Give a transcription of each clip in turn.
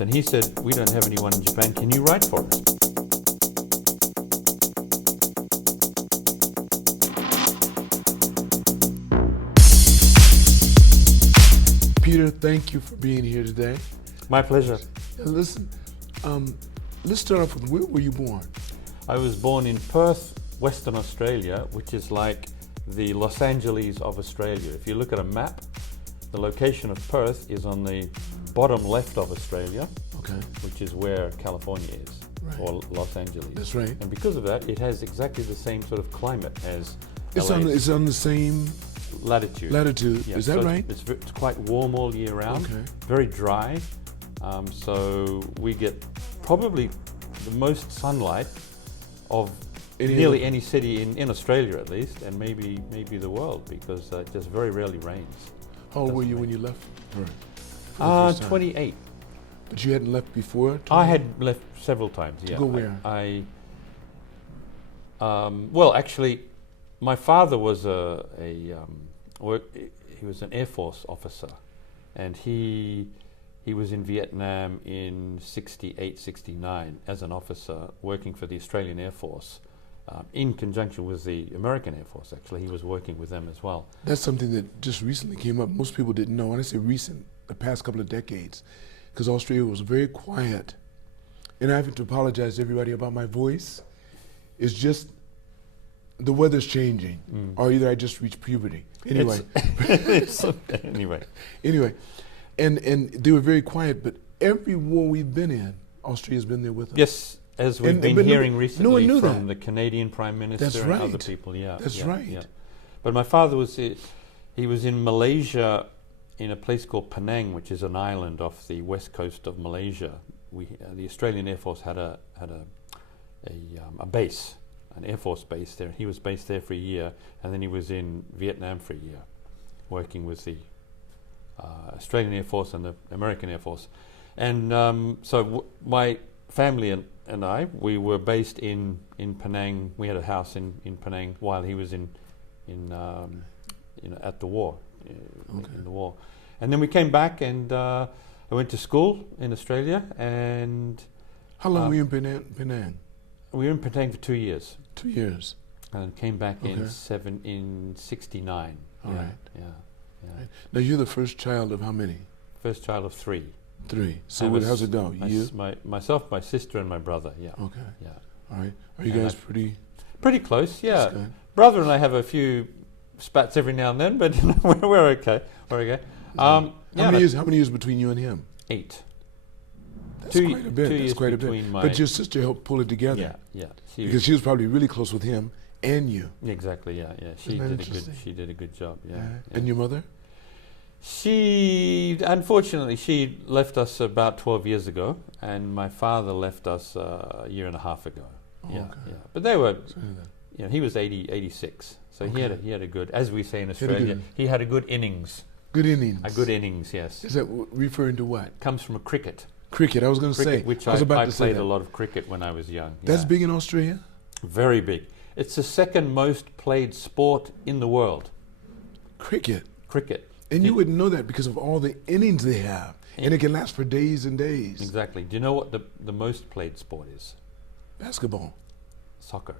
And he said, we don't have anyone in Japan, can you write for us? Peter, thank you for being here today. My pleasure. Listen, let's start off with, where were you born? I was born in Perth, Western Australia, which is like the Los Angeles of Australia. If you look at a map, the location of Perth is on the bottom left of Australia, Okay. which is where California is, Right. or Los Angeles. That's right. And because of that, it has exactly the same sort of climate as It's LA. on the same latitude. latitude. Yeah, Is that so right? It's quite warm all year round, Okay. very dry. So we get probably the most sunlight of nearly any city in Australia at least, and maybe the world, because it just very rarely rains. How old were you when you left? For the first time? 28. But you hadn't left before? I had left several times, yeah. go where? Well, actually, my father was he was an Air Force officer, and he was in Vietnam in 68, 69 as an officer working for the Australian Air Force, in conjunction with the American Air Force. Actually, he was working with them as well. That's something that just recently came up. Most people didn't know. When I say recent, the past couple of decades, because Australia was very quiet. And I have to apologize to everybody about my voice. It's just the weather's changing, or either I just reached puberty. Anyway, Anyway, and they were very quiet. But every war we've been in, Australia's been there with us. yes, as we've been but hearing no recently one knew from that. the Canadian Prime Minister That's and other right. people. Yeah, That's yeah, right. yeah. But my father was he was in Malaysia, in a place called Penang, which is an island off the west coast of Malaysia. The Australian Air Force had a base, an Air Force base there. He was based there for a year, and then he was in Vietnam for a year, working with the Australian Air Force and the American Air Force. And my family and I, we were based in Penang. We had a house in Penang while he was at the war, in the war. And then we came back, and I went to school in Australia. And How long were you in Penang? we were in Penang for 2 years, 2 years. and came back in Okay. 69. All yeah, right. Yeah. Right. Now you're the first child of how many? First child of 3. 3. So And how's it go? You? myself, my sister, and my brother. Yeah. Okay. Yeah. All right. Are you And guys pretty? Pretty close. Yeah. That's good. Brother and I have a few spats every now and then, but we're okay. We're okay. How many years between you and him? 8. That's Two- quite a bit. 2 That's years quite a bit. between But your sister helped pull it together. Yeah. Yeah. Because she was probably really close with him and you. Exactly. Yeah. Yeah. Isn't that She interesting? did a good job. Yeah. Right. Yeah. And your mother? Unfortunately, she left us about 12 years ago, and my father left us a year and a half ago. Oh, Yeah. okay. Yeah. But they were, So that- he was 86, so Okay. he had a good, as we say in He had a Australia, good- he had a good innings. Good innings. A good innings, yes. Is that referring to what? Comes from a cricket. Cricket. I was going to say. Cricket, which I was about I to say played that. a lot of cricket when I was young. That's yeah. big in Australia. Very big. It's the second most played sport in the world. Cricket. Cricket. And you wouldn't know that because of all the innings they have, and it can last for days and days. Exactly. Do you know what the most played sport is? Basketball. Soccer.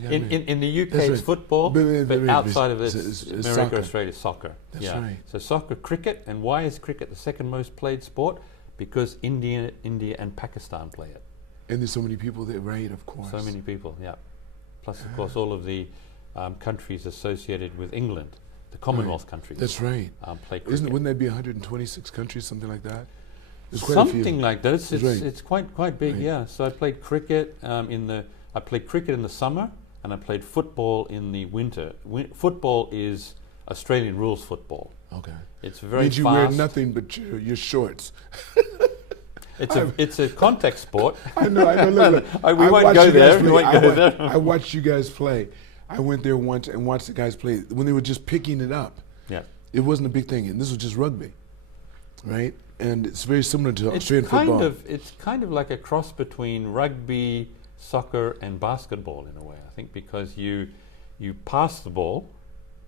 Yeah, In the UK, That's it's right. football, but outside of it, it's America, soccer. Australia, soccer. That's yeah. right. So soccer, cricket, and why is cricket the second most played sport? Because India, and Pakistan play it. And there's so many people there, right? Of course. So many people, yeah. Plus, of course, all of the countries associated with England, the Commonwealth countries. That's right. Play cricket. Wouldn't that be 126 countries, something like that? There's quite a few. Something like that. It's That's right. it's quite big, Right. yeah. So I played cricket I played cricket in the summer, and I played football in the winter. Football is Australian rules football. Okay. It's very Means you fast. wear nothing but your shorts. It's a contact sport. I know. Look. We won't go there. We won't go there. I watched you guys play. I went there once and watched the guys play when they were just picking it up. Yeah. It wasn't a big thing, and this was just rugby, right? And it's very similar to Australian football. It's kind of like a cross between rugby, soccer, and basketball in a way. I think because you pass the ball,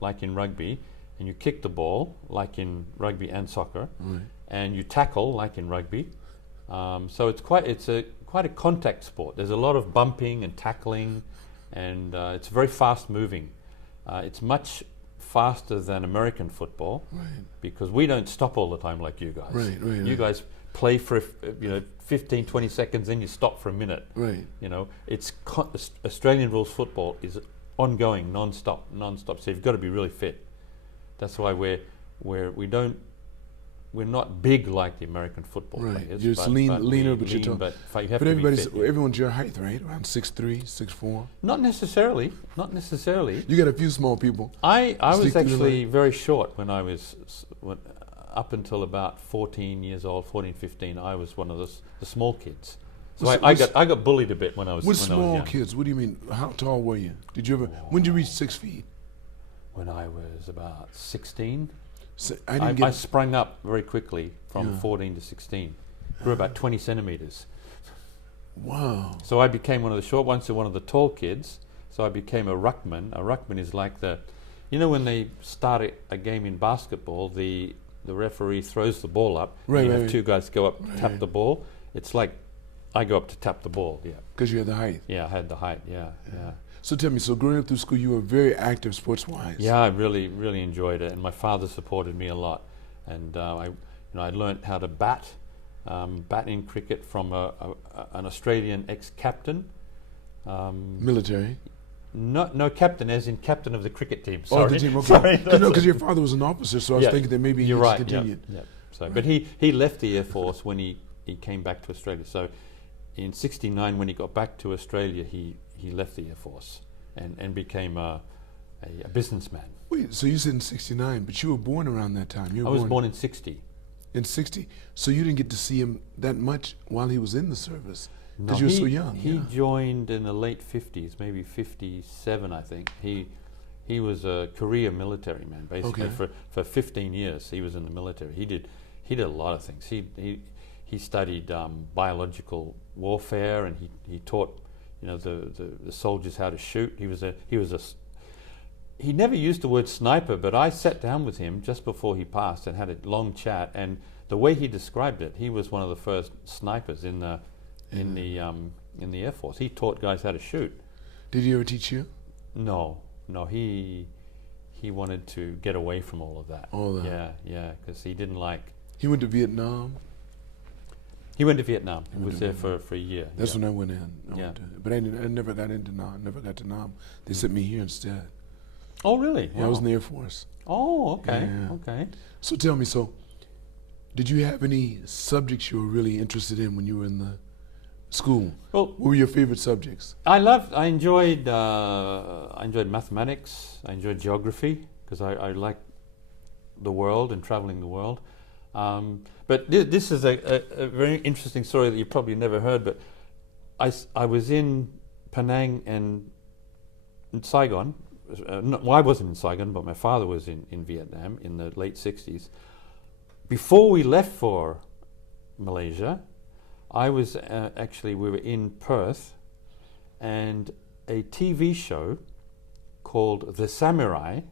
like in rugby, and you kick the ball, like in rugby and soccer, Right. and you tackle like in rugby. So it's quite a contact sport. There's a lot of bumping and tackling, and it's very fast moving. It's much faster than American football, because we don't stop all the time like you guys. You guys play for 15, 20 seconds, then you stop for a minute. It's Australian rules football is ongoing, non-stop. So you've got to be really fit. That's why we're not big like the American football players. You're just leaner, but you're tall. But everyone's your height, right? Around 6'3", 6'4". Not necessarily. You got a few small people. I was actually very short when I was up until about 14 years old, 14, 15. I was one of the small kids. So I got bullied a bit when I was. What small kids? What do you mean? How tall were you? Did you ever? When did you reach 6 feet? When I was about 16. So I sprung up very quickly from 14 to 16. Grew about 20 centimeters. Wow. So I became one of the short ones to one of the tall kids. So I became a ruckman. A ruckman is like when they start a game in basketball, the referee throws the ball up. You have two guys go up, tap the ball. It's like I go up to tap the ball. Yeah. Because you had the height. Yeah, I had the height. Yeah. So tell me, growing up through school, you were very active sports-wise. Yeah, I really, really enjoyed it, and my father supported me a lot. And I learned how to bat in cricket from an Australian ex-captain. Military. No captain, as in captain of the cricket team. Sorry. Oh, the team. Okay. Because your father was an officer, so I was thinking that maybe he continued. Yeah. So, but he left the Air Force when he came back to Australia. So, in '69, when he got back to Australia, he left the Air Force and became a businessman. Wait, so you said in '69, but you were born around that time. I was born in '60. In '60, so you didn't get to see him that much while he was in the service because No, you were so young. He joined in the late '50s, maybe '57, I think. He was a career military man, basically. For 15 years. He was in the military. He did a lot of things. He studied biological warfare, and he taught the soldiers how to shoot. He never used the word sniper, but I sat down with him just before he passed and had a long chat, and the way he described it, he was one of the first snipers in the Air Force. He taught guys how to shoot. Did he ever teach you? No, he wanted to get away from all of that. All that. Yeah, because he didn't like. He went to Vietnam. He went to Vietnam. He was there for a year. That's when I went in. But I never got into Nam. Never got to Nam. They sent me here instead. Oh, really? Yeah, I was in the Air Force. Oh, okay. Yeah. Okay. So tell me, did you have any subjects you were really interested in when you were in the school? Well, what were your favorite subjects? I enjoyed mathematics. I enjoyed geography because I like the world and traveling the world. But this is a very interesting story that you probably never heard. But I was in Penang and in Saigon. I wasn't in Saigon, but my father was in Vietnam in the late '60s. Before we left for Malaysia, I was we were in Perth, and a TV show called The Samurai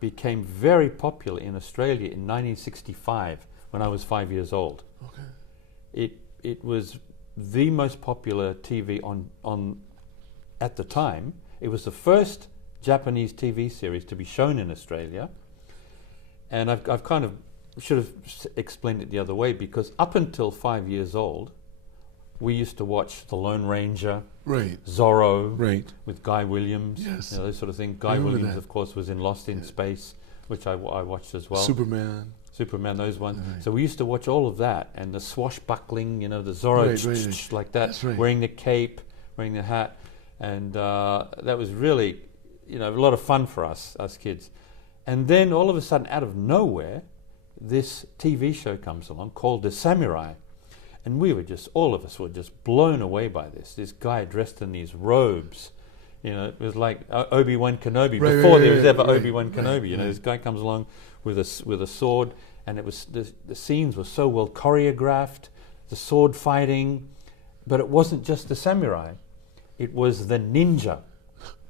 became very popular in Australia in 1965 when I was 5 years old. Okay. It was the most popular TV on at the time. It was the first Japanese TV series to be shown in Australia, and I've kind of should have explained it the other way, because up until 5 years old, we used to watch The Lone Ranger, Zorro, with Guy Williams, those sort of things. Guy Williams, of course, was in Lost in Space, which I watched as well. Superman, those ones. Right. So we used to watch all of that, and the swashbuckling, the Zorro, like that, wearing the cape, wearing the hat, and that was really, a lot of fun for us kids. And then all of a sudden, out of nowhere, this TV show comes along called The Samurai. And all of us were just blown away by this. This guy dressed in these robes, it was like Obi-Wan Kenobi, before there was ever Obi-Wan Kenobi. This guy comes along with a sword, and it was the scenes were so well choreographed, the sword fighting, but it wasn't just the samurai, it was the ninja.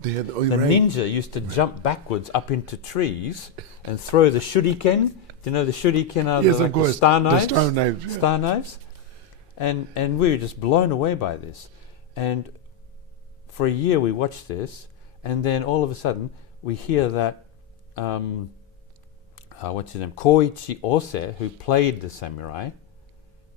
The ninja used to jump backwards up into trees and throw the shuriken you know the shuriken are Yes, the, of course. the star knives? The star knives. Yeah. Star knives. And we were just blown away by this. And for a year we watched this, and then all of a sudden we hear that, what's his name, Koichi Ose, who played the samurai.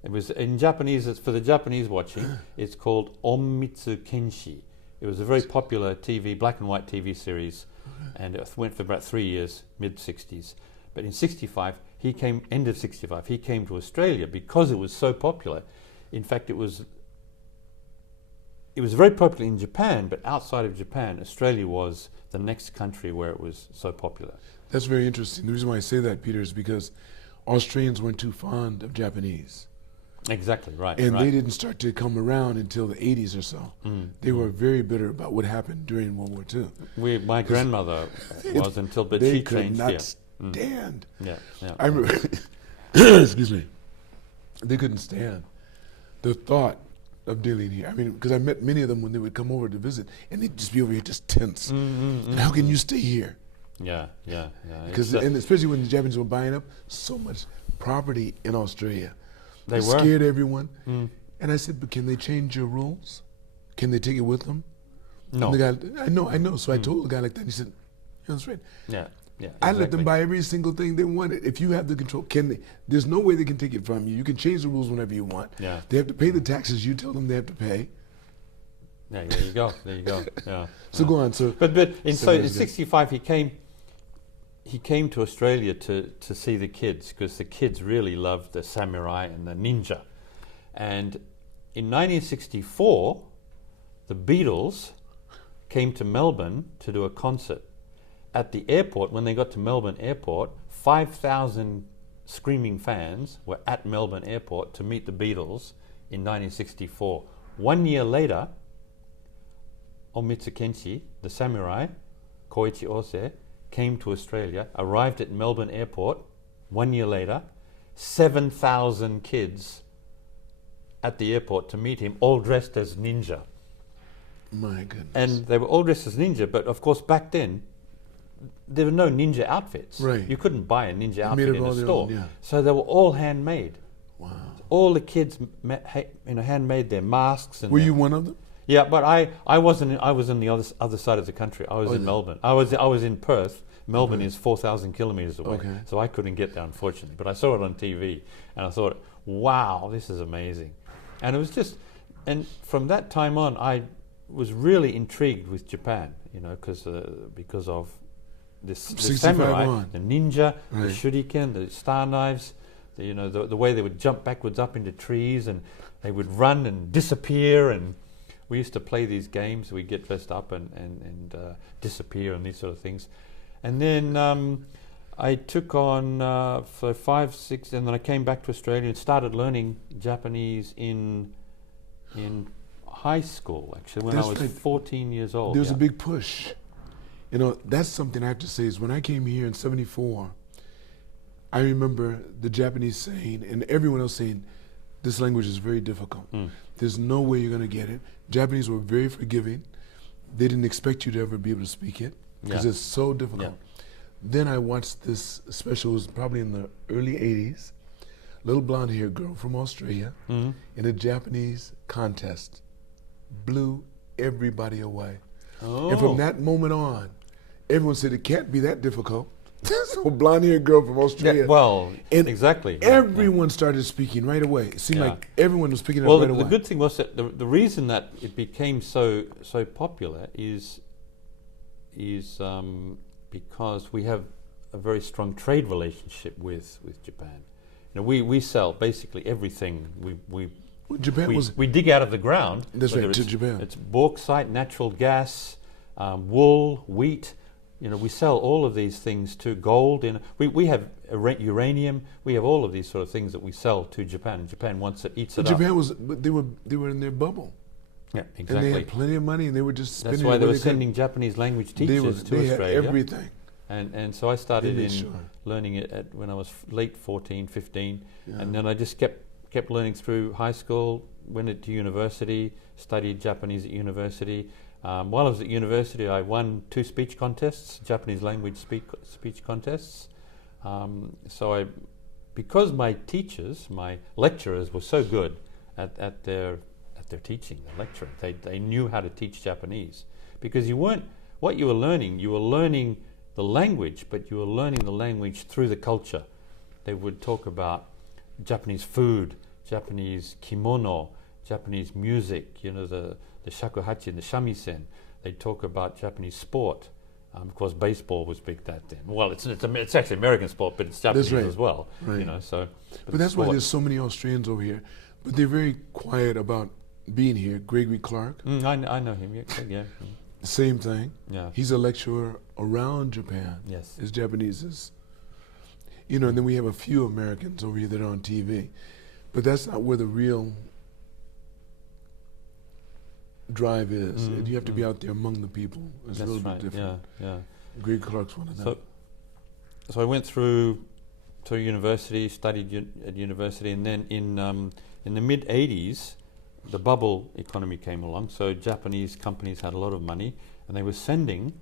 It was in Japanese, it's for the Japanese watching, it's called Onmitsu Kenshi. It was a very popular TV, black and white TV series, and it went for about 3 years, mid-60s. But in 65, end of 65, he came to Australia because it was so popular. In fact, it was very popular in Japan, but outside of Japan, Australia was the next country where it was so popular. That's very interesting. The reason why I say that, Peter, is because Australians weren't too fond of Japanese. Exactly, right. And right. they didn't start to come around until the 80s or so. They were very bitter about what happened during World War II. My grandmother was until, but they she could changed. not stand. Yeah. I remember, excuse me, they couldn't stand the thought of dealing here. I mean, because I met many of them when they would come over to visit, and they'd just be over here just tense. And how can you stay here? Yeah. Because, and especially when the Japanese were buying up so much property in Australia. They It were. scared everyone. And I said, but can they change your rules? Can they take it with them? No. And the guy, I know. So I told a guy like that. He said, yeah, that's right. Yeah. I let them buy every single thing they wanted. If you have the control, can they? There's no way they can take it from you. You can change the rules whenever you want. Yeah. They have to pay the taxes you tell them they have to pay. Yeah, there you go. Yeah. So go on. So, But in So in that's good. '65 he came to Australia to see the kids, because the kids really loved the samurai and the ninja. And in 1964, the Beatles came to Melbourne to do a concert. At the airport, when they got to Melbourne Airport, 5,000 screaming fans were at Melbourne Airport to meet the Beatles in 1964. 1 year later, Onmitsu Kenshi, the samurai, Koichi Ose, came to Australia, arrived at Melbourne Airport 1 year later, 7,000 kids at the airport to meet him, all dressed as ninja. my goodness. And they were all dressed as ninja, but of course back then, there were no ninja outfits. Right. You couldn't buy a ninja made outfit it in all a their store. own, yeah. So they were all handmade. Wow. All the kids handmade their masks. And Were you one of them? Yeah, but I wasn't. I was on the other side of the country. I was in Melbourne. I was in Perth. Melbourne is 4,000 kilometres away, so I couldn't get there, unfortunately. But I saw it on TV, and I thought, wow, this is amazing. And it was just, and from that time on, I was really intrigued with Japan, because of this 65 samurai, on. the ninja, Right. the shuriken, the star knives, the way they would jump backwards up into trees, and they would run and disappear, and we used to play these games. We'd get dressed up and disappear and these sort of things. And then I took on for 5, 6, and then I came back to Australia and started learning Japanese in high school, actually, when That's I was right. 14 years old. There was a big push. That's something I have to say is when I came here in '74, I remember the Japanese saying, and everyone else saying, this language is very difficult. There's no way you're going to get it. Japanese were very forgiving. They didn't expect you to ever be able to speak it because it's so difficult. Then I watched this special, it was probably in the early 80s, little blonde-haired girl from Australia in a Japanese contest, blew everybody away. And from that moment on, everyone said it can't be that difficult. So blonde-haired girl from Australia. Yeah, well, and exactly. Everyone started speaking right away. It seemed like everyone was picking it up right away. Well, the good thing was that the reason that it became so popular is because we have a very strong trade relationship with Japan. We sell basically everything we dig out of the ground. That's whether right, to Japan. It's bauxite, natural gas, wool, wheat. We sell all of these things to gold. We have uranium. We have all of these sort of things that we sell to Japan. And Japan wants it, eats it up. Japan they were in their bubble. Yeah, exactly. And they had plenty of money, and they were just spending. That's why they were could. sending Japanese language teachers to they Australia. Had everything. And so I started Sure. learning it when I was late 14, 15. And then I just kept learning through high school, went to university, studied Japanese at university. While I was at university, I won 2 speech contests, Japanese language speech contests. Because my teachers, my lecturers, were so good at their teaching, the lecturing, they knew how to teach Japanese. Because you were learning the language, but you were learning the language through the culture. They would talk about Japanese food, Japanese kimono, Japanese music, the shakuhachi and the shamisen. They'd talk about Japanese sport. Of course, baseball was big that then. Well, it's actually American sport, but it's Japanese as well. Right. But that's why there's so many Australians over here. But they're very quiet about being here. Gregory Clark. I know him. Yeah. Same thing. Yeah. He's a lecturer around Japan. Yes. His Japanese is, and then we have a few Americans over here that are on TV. But that's not where the real drive is. You have to be out there among the people. It's That's a little right. bit different. Yeah. Greg Clark's one of them. So I went through to university, studied at university, and then in the mid '80s, the bubble economy came along. So Japanese companies had a lot of money, and they were sending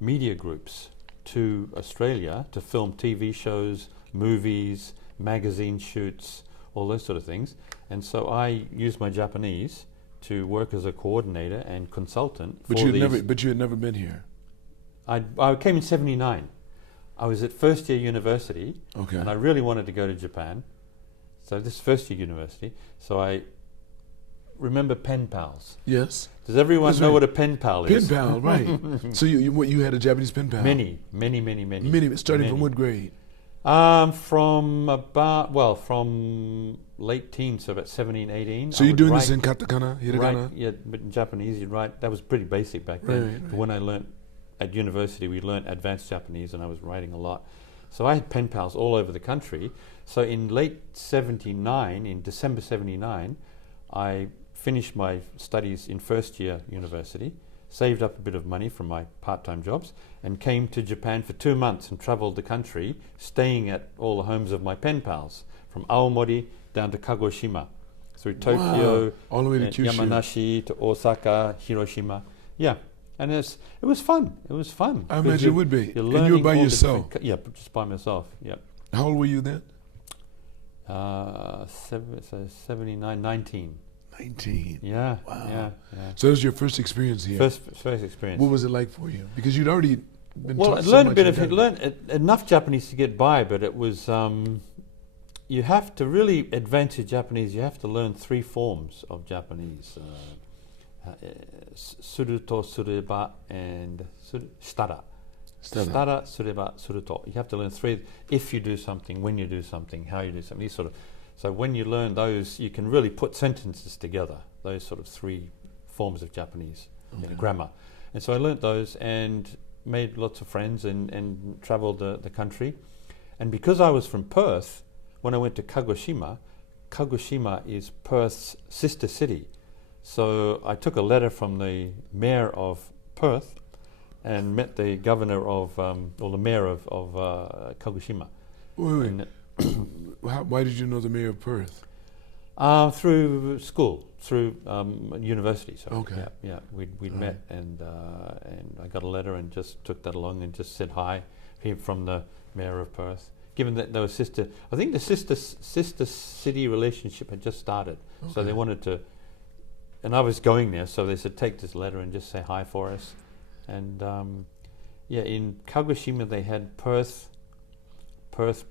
media groups to Australia to film TV shows, movies, magazine shoots, all those sort of things. And so I used my Japanese to work as a coordinator and consultant. But you had never been here. I came in '79. I was at first year university, and I really wanted to go to Japan. So this is first year university. So I remember penpals. Yes. Does everyone know what a penpal is? Pen pal, right. So you had a Japanese pen pal? Many. Starting from what grade? From late teens, so about 17, 18. So you're doing this in katakana, hiragana? Right, but in Japanese, you'd write. That was pretty basic back then. Right. But when I learnt at university, we learnt advanced Japanese, and I was writing a lot. So I had pen pals all over the country. So in late '79, in December '79, I finished my studies in first year university, saved up a bit of money from my part-time jobs, and came to Japan for 2 months and travelled the country, staying at all the homes of my pen pals, from Aomori down to Kagoshima, through Tokyo, all the way to Kyushu. Yamanashi, to Osaka, Hiroshima. Yeah, and it was fun. It was fun. I imagine it would be. And you were by yourself? Just by myself, yeah. How old were you then? 79, 19. 19. Yeah. Wow. Yeah. So that was your first experience here? First experience. What was it like for you? Because you'd already been Well, taught I so learned much learned enough Japanese to get by, but it was, you have to really advance your Japanese, you have to learn 3 forms of Japanese. Suru to sureba and shitara. Shitara, sureba, suruto. You have to learn 3. If you do something, when you do something, how you do something, these sort of. So when you learn those, you can really put sentences together, those sort of 3 forms of Japanese grammar. And so I learnt those and made lots of friends and travelled the country. And because I was from Perth, when I went to Kagoshima is Perth's sister city. So I took a letter from the mayor of Perth and met the governor of, or the mayor of Kagoshima. Wait. Why did you know the mayor of Perth? Through school, through university. So we'd met, and I got a letter and just took that along and just said hi from the mayor of Perth. Given that they were I think the sister city relationship had just started, so they wanted to, and I was going there, so they said take this letter and just say hi for us, and in Kagoshima they had Perth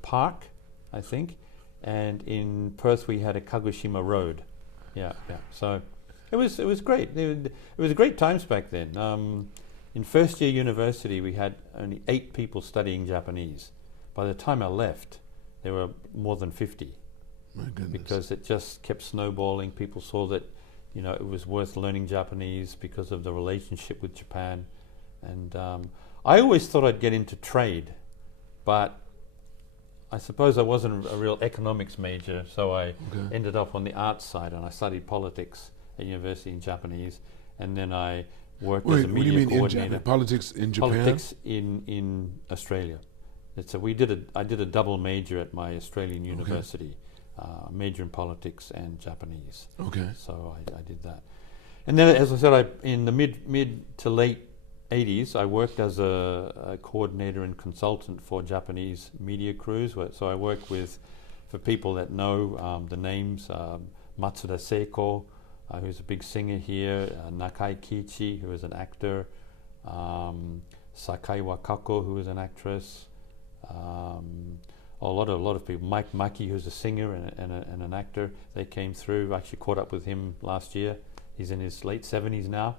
Park, I think, and in Perth we had a Kagoshima Road. So it was great. It was a great times back then. In first year university we had only 8 people studying Japanese. By the time I left, there were more than 50. My goodness. Because it just kept snowballing. People saw that, it was worth learning Japanese because of the relationship with Japan. And I always thought I'd get into trade, but I suppose I wasn't a real economics major, so I ended up on the arts side, and I studied politics at university in Japanese, and then I worked as a media coordinator. Politics in Japan? Politics in Australia. So I did a double major at my Australian university, major in politics and Japanese. Okay. So I did that, and then, as I said, in the mid to late '80s, I worked as a coordinator and consultant for Japanese media crews. So I work with, for people that know the names, Matsuda Seiko, who's a big singer here, Nakai Kichi, who is an actor, Sakai Wakako, who is an actress, a lot of people. Mike Maki, who's a singer and an actor. They came through. I actually caught up with him last year. He's in his late 70s now.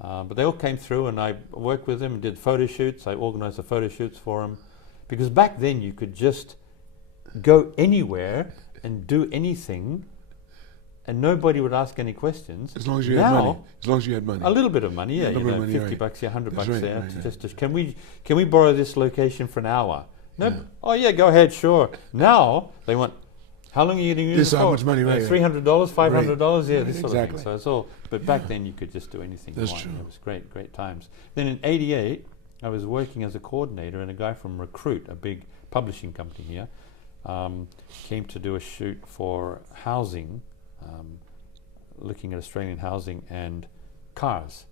But they all came through, and I worked with them and did photo shoots. I organized the photo shoots for them. Because back then you could just go anywhere and do anything, and nobody would ask any questions. As long as you had money. As long as you had money. A little bit of money, yeah. Money, $50 bucks, yeah, $100 That's bucks right, there. right, Just can we borrow this location for an hour? No. Yeah. Oh yeah, go ahead, sure. Now they want. How long are you going to use This it is for? how much money, right? $300, $500, yeah, Right, this sort exactly. of thing. So it's all. But back then you could just do anything That's you want. true. It was great times. Then in '88, I was working as a coordinator, and a guy from Recruit, a big publishing company here, came to do a shoot for housing, looking at Australian housing and cars.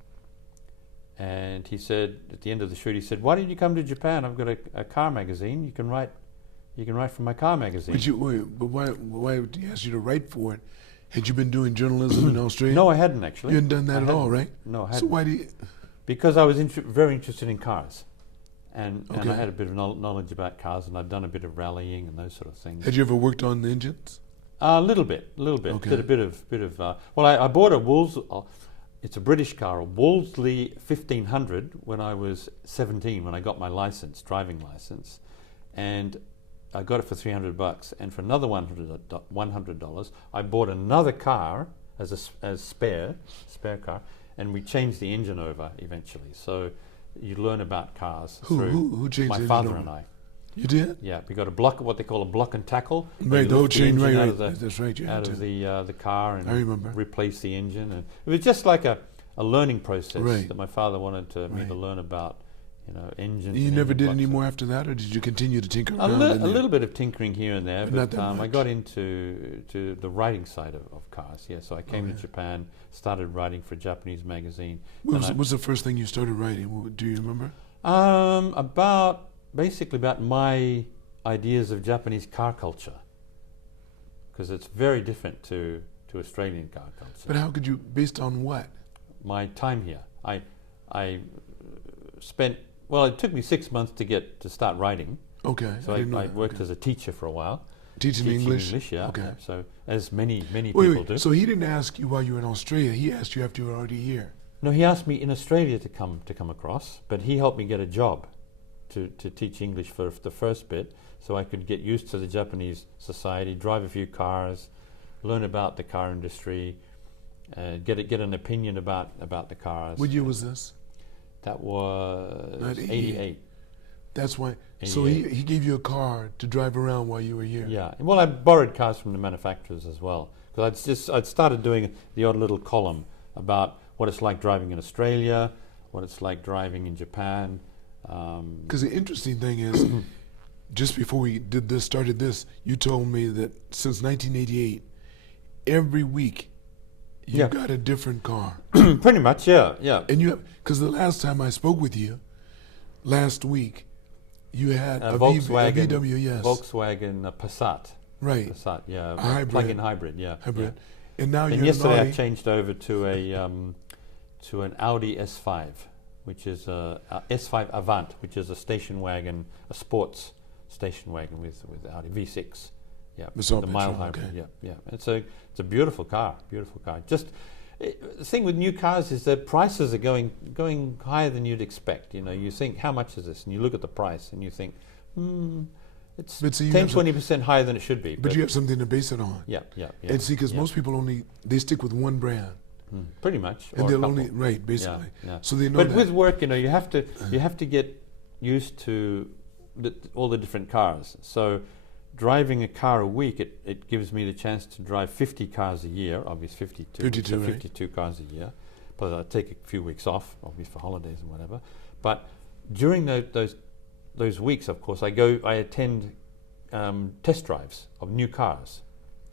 And he said, at the end of the shoot, he said, "Why don't you come to Japan? I've got a car magazine. You can write for my car magazine." But why did he ask you to write for it? Had you been doing journalism in Australia? No, I hadn't actually. You hadn't done that at all, right? No, I hadn't. So why do you... Because I was very interested in cars, and Okay. I had a bit of knowledge about cars, and I'd done a bit of rallying and those sort of things. Had you ever worked on the engines? A little bit. Okay. Did a bit of. Well, I bought a it's a British car, a Wolseley 1500 when I was 17, when I got my driving license, and I got it for $300, and for another $100, I bought another car as spare car, and we changed the engine over eventually. So you learn about cars through Who changed my the engine father over? and I. You did? Yeah, we got what they call a block and tackle. Right, You the whole lift chain, engine right. out of the- That's right, you had out to. of the car and I remember. replace the engine, and it was just like a learning process Right. that my father wanted me Right. to learn about, engines. You and never engine did blocks. any more after that, or did you continue to tinker A around in there? little bit of tinkering here and there, But not but that I much. got into the writing side of cars. Yeah, so I came to Japan, started writing for a Japanese magazine. What was the first thing you started writing? Do you remember? Basically about my ideas of Japanese car culture, because it's very different to Australian car culture. But how could you, based on what? My time here, I spent, well, it took me 6 months to start writing. Okay. So didn't know I that. worked Okay. as a teacher for a while. Teaching English? Yeah. Okay. Yeah. So as many Wait, people do. so he didn't ask you while you were in Australia. He asked you after you were already here. No, he asked me in Australia to come across, but he helped me get a job to teach English for the first bit, so I could get used to the Japanese society, drive a few cars, learn about the car industry, get an opinion about the cars. What year was this? That was 88. That's why. So he gave you a car to drive around while you were here. Yeah. Well, I borrowed cars from the manufacturers as well, because I'd started doing the odd little column about what it's like driving in Australia, what it's like driving in Japan. Because the interesting thing is, just before we started this, you told me that since 1988, every week you got a different car. Pretty much, yeah. And because the last time I spoke with you, last week, you had a Volkswagen, VW, yes. Volkswagen Passat. Right. Passat, yeah. A hybrid. Plug-in hybrid, yeah. Hybrid. Yeah. And now And you're yesterday I an changed over to an Audi S5, which is a S5 Avant, which is a station wagon, a sports station wagon with Audi V6. Yeah, Massage the mild petrol, hybrid. okay. Yeah. It's a beautiful car. Just the thing with new cars is that prices are going higher than you'd expect. You think, how much is this? And you look at the price and you think, it's But see, you 10-20% higher than it should be. But you have something to base it on. Yeah. And see, because most people they stick with one brand. Pretty much. And or a they'll couple. only, right, basically. Yeah. So they know But that. with work, you have to get used to all the different cars. So driving a car a week, it gives me the chance to drive 50 cars a year, obviously 52, so right. 52 cars a year. But I take a few weeks off, obviously for holidays and whatever. But during those weeks, of course, I attend test drives of new cars.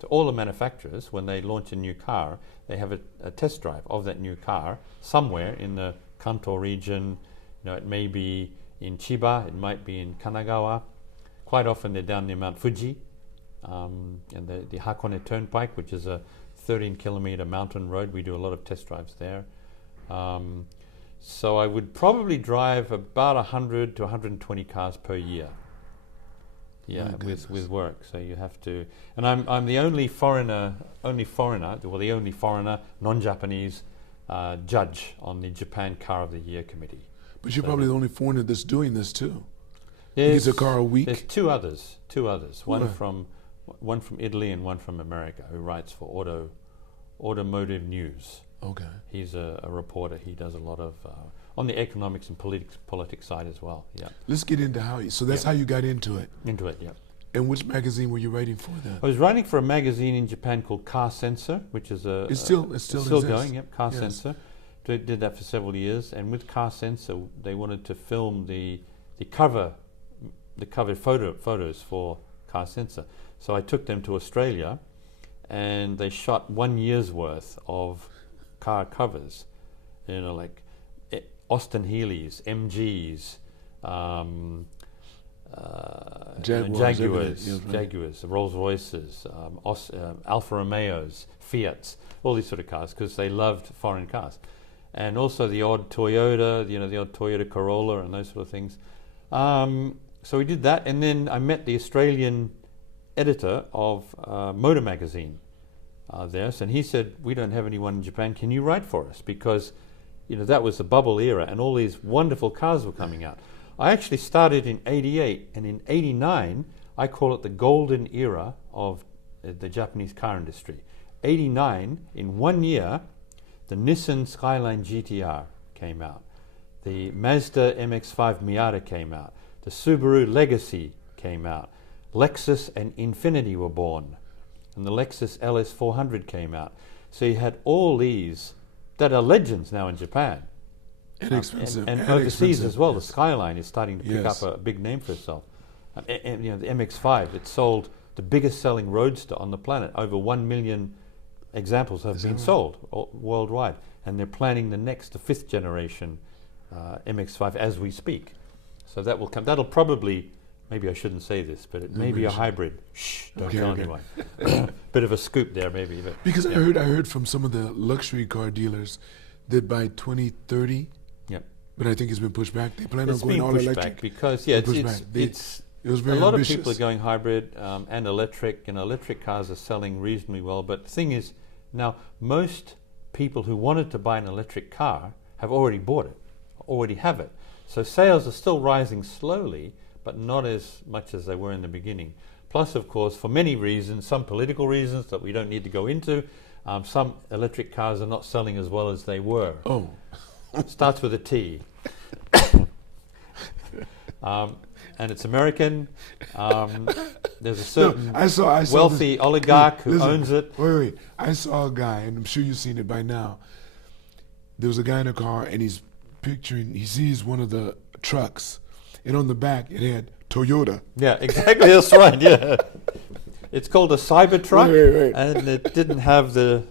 So all the manufacturers, when they launch a new car, they have a test drive of that new car somewhere in the Kanto region. It may be in Chiba, it might be in Kanagawa. Quite often they're down near Mount Fuji, and the Hakone Turnpike, which is a 13-kilometer mountain road. We do a lot of test drives there. So I would probably drive about 100 to 120 cars per year. Yeah, with work. So you have to, and I'm the only foreigner, the only foreigner, non-Japanese judge on the Japan Car of the Year committee. But you're probably the only foreigner that's doing this too. He gets a car a week. There's two others. One from Italy and one from America, who writes for Automotive News. Okay. He's a reporter. He does a lot of on the economics and politics side as well. Yeah. Let's get into so that's how you got into it. Into it, yeah. And which magazine were you writing for then? I was writing for a magazine in Japan called Car Sensor, which is it's still going. Yep, Car Sensor. Did that for several years, and with Car Sensor, they wanted to film the cover photos for Car Sensor. So I took them to Australia, and they shot 1 year's worth of car covers, like Austin Healey's, MGs, Jaguars, Rolls Royces, Alfa Romeos, Fiats, all these sort of cars, because they loved foreign cars, and also the odd Toyota, the odd Toyota Corolla and those sort of things. So we did that, and then I met the Australian editor of Motor Magazine there, and he said, "We don't have anyone in Japan. Can you write for us?" Because that was the bubble era, and all these wonderful cars were coming out. I actually started in '88, and in '89, I call it the golden era of the Japanese car industry. '89, in 1 year, the Nissan Skyline GTR came out. The Mazda MX-5 Miata came out. The Subaru Legacy came out. Lexus and Infiniti were born. And the Lexus LS400 came out. So you had all these that are legends now in Japan. And expensive. And overseas as well. Yes. The Skyline is starting to pick up a big name for itself. And the MX-5, it sold the biggest selling roadster on the planet. Over 1 million examples have been sold worldwide. And they're planning the fifth generation MX-5 as we speak. So that will come. That'll probably, maybe I shouldn't say this, but it may be a hybrid. Shh, don't tell anyone. Bit of a scoop there, maybe. But, because I heard from some of the luxury car dealers that by 2030, but I think it's been pushed back. They plan on going all electric. Because it was very a lot ambitious. Of people are going hybrid and electric. Electric cars are selling reasonably well. But the thing is, now most people who wanted to buy an electric car have already bought it, already have it. So sales are still rising slowly, but not as much as they were in the beginning. Plus, of course, for many reasons, some political reasons that we don't need to go into, some electric cars are not selling as well as they were. Oh. Starts with a T. And it's American. There's a certain wealthy oligarch who owns it. Wait. I saw a guy, and I'm sure you've seen it by now. There was a guy in a car, and he sees one of the trucks, and on the back it had Toyota. Yeah, exactly. That's right. Yeah, it's called a Cybertruck, right. And it didn't have the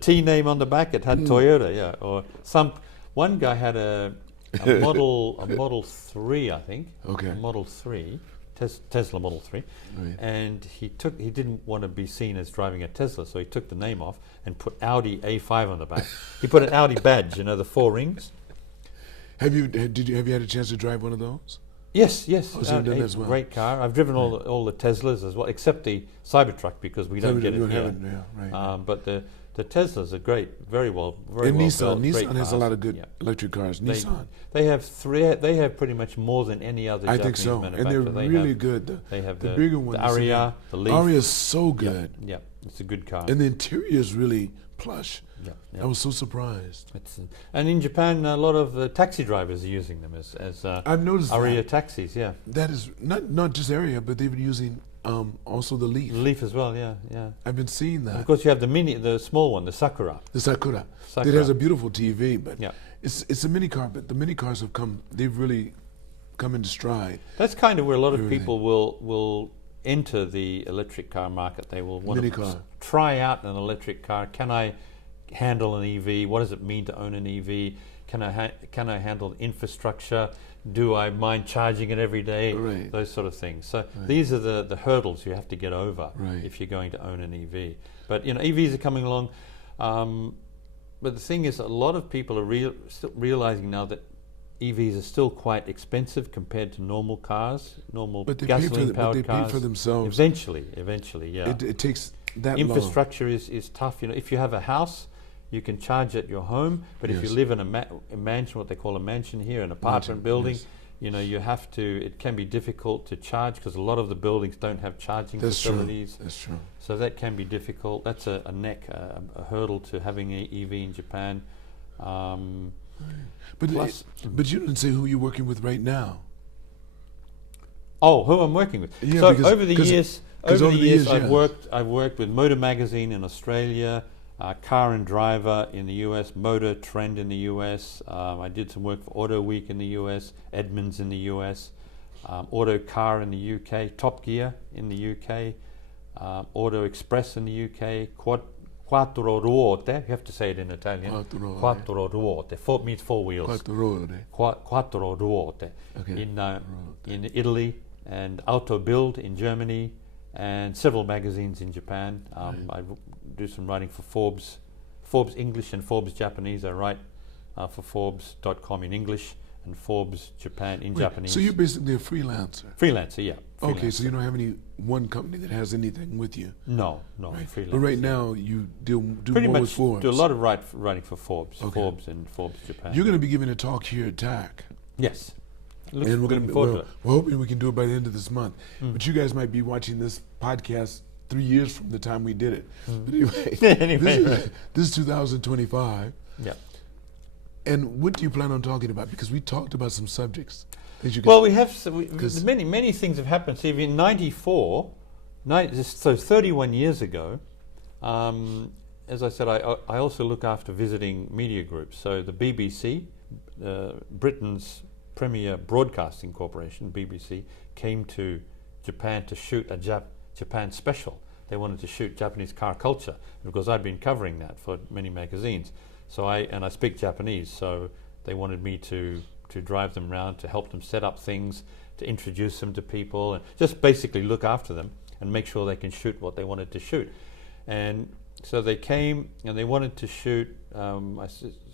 T name on the back. It had Toyota. Yeah, or one guy had a Model 3, I think. Okay. A Model 3, Tesla Model 3, right. And he didn't want to be seen as driving a Tesla, so he took the name off and put Audi A5 on the back. He put an Audi badge, the 4 rings. Have you had a chance to drive one of those? Yes. Oh, so you've done that as well. Great car. I've driven all the Teslas as well, except the Cybertruck because we don't get it here. But the Teslas are great, very well built. Nissan has a lot of good electric cars. They have pretty much more than any other Japanese manufacturer. And they're really good. They have the bigger ones. The Aria, the Leaf. Aria is so good. Yeah, it's a good car. And the interior is really plush. Yeah. I was so surprised. And in Japan, a lot of taxi drivers are using them as I've noticed Aria taxis. Yeah, that is not just Aria, but they've been using also the Leaf. The Leaf as well. Yeah. I've been seeing that. And of course, you have the small one, the Sakura. The Sakura. It has a beautiful TV, but it's a mini car. But the mini cars they've really come into stride. That's kind of where a lot of people will enter the electric car market. They will want to try out an electric car. Can I handle an EV? What does it mean to own an EV? Can I handle infrastructure? Do I mind charging it every day? Right. Those sort of things. So these are the hurdles you have to get over Right. if you're going to own an EV. But EVs are coming along. But the thing is, a lot of people are still realizing now that EVs are still quite expensive compared to normal cars, normal gasoline-powered cars. Pay for themselves. Eventually, yeah. It takes that Infrastructure is tough. If you have a house, you can charge at your home. But if you live in a mansion, what they call a mansion here, an apartment building, you have to. It can be difficult to charge because a lot of the buildings don't have charging facilities. That's true. So that can be difficult. That's a hurdle to having an EV in Japan. But you didn't say who you're working with right now. Oh, who I'm working with. Yeah, so because, over the years, I've yes. worked with Motor Magazine in Australia, Car and Driver in the US, Motor Trend in the US. I did some work for Auto Week in the US, Edmunds in the US, Auto Car in the UK, Top Gear in the UK, Auto Express in the UK, Quattro Ruote, you have to say it in Italian. Quattro Ruote. Four means four wheels. Quattro Ruote. Okay. In Italy, and Auto Bild in Germany, and several magazines in Japan. I do some writing for Forbes English and Forbes Japanese. I write for Forbes.com in English and Forbes Japan in Japanese. So you're basically a freelancer? Freelancer, yeah. Freelancer. Okay, so you don't have one company that has anything with you? No, right. Freelance. But right now you do pretty more much with Forbes? Do a lot of writing for Forbes, Forbes and Forbes Japan. You're going to be giving a talk here at TAC. Yes. And we're hoping we can do it by the end of this month. But you guys might be watching this podcast 3 years from the time we did it. But anyway, this is 2025. Yeah. And what do you plan on talking about? Because we talked about some subjects. Well, many things have happened. See, in '94, so 31 years ago, as I said, I also look after visiting media groups. So the BBC, Britain's premier broadcasting corporation, BBC, came to Japan to shoot a Japan special. They wanted to shoot Japanese car culture because I'd been covering that for many magazines. So I speak Japanese, so they wanted me to drive them around, to help them set up things, to introduce them to people, and just basically look after them and make sure they can shoot what they wanted to shoot. And so they came and they wanted to shoot,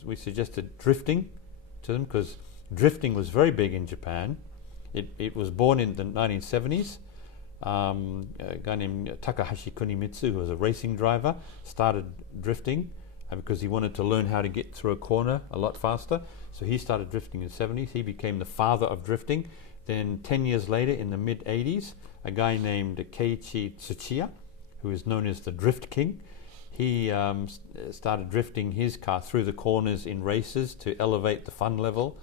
we suggested drifting to them because drifting was very big in Japan. It was born in the 1970s. A guy named Takahashi Kunimitsu, who was a racing driver, started drifting because he wanted to learn how to get through a corner a lot faster. So he started drifting in the 70s. He became the father of drifting. Then 10 years later, in the mid-80s, a guy named Keiichi Tsuchiya, who is known as the Drift King, he started drifting his car through the corners in races to elevate the fun level,